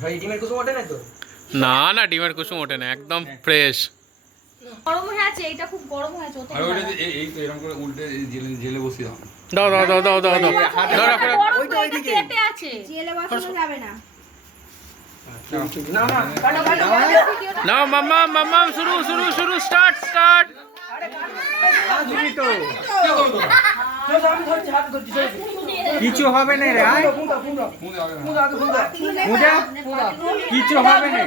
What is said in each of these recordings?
ভাই ডিমের কুসুম ওঠে না তো? না না ডিমের কুসুম ওঠে না একদম ফ্রেশ। গরম হয়ে আছে এটা খুব গরম হয়ে আছে আর ওইটা এই- এই তো এরকম করে উল্টে জেলে জেলে বসিয়ে দাও। দাও দাও দাও দাও দাও দাও। দাও রাখো, রাখো। ওইটা ওইদিকে। কেটে আছে। জেলে বসানো যাবে না। মাম্মা মাম্মা শুরু শুরু শুরু স্টার্ট স্টার্ট তুমি তো কিছু হবে না রে আয়। কিছু হবে না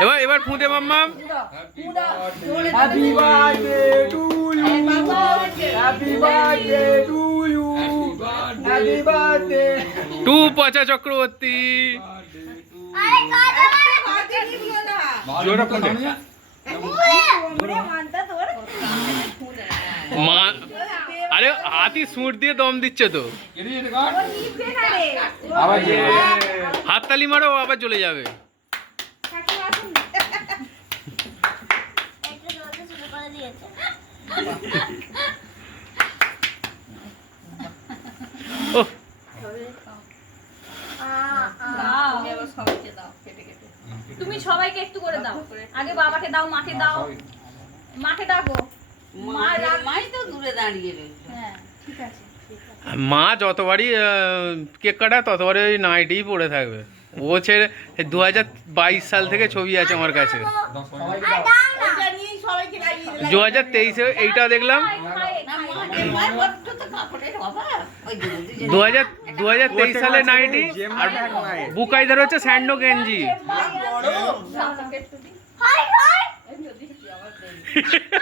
এবার এবার ফুঁদে মাম্মা। টু টু পচা চক্রবর্তী। মা আরে হাতি সুঁট দিয়ে দম দিচ্ছে তো। হাততালি মারো ও আবার চলে যাবে। তুমি সবাইকে একটু করে দাও। আগে বাবাকে দাও মাকে দাও। মাকে ডাকো। মা দূরে দাঁড়িয়ে রইল। হ্যাঁ মা যতবারই কেক কাটায় ততবারই ওই নাইটিই পড়ে থাকবে। ও ছেড়ে দু হাজার বাইশ সাল থেকে ছবি আছে আমার কাছে। দু হাজার তেইশে এইটা দেখলাম। দু হাজার দু হাজার তেইশ সালে নাইটি আর বুকাইদার হচ্ছে স্যান্ডো গেঞ্জি।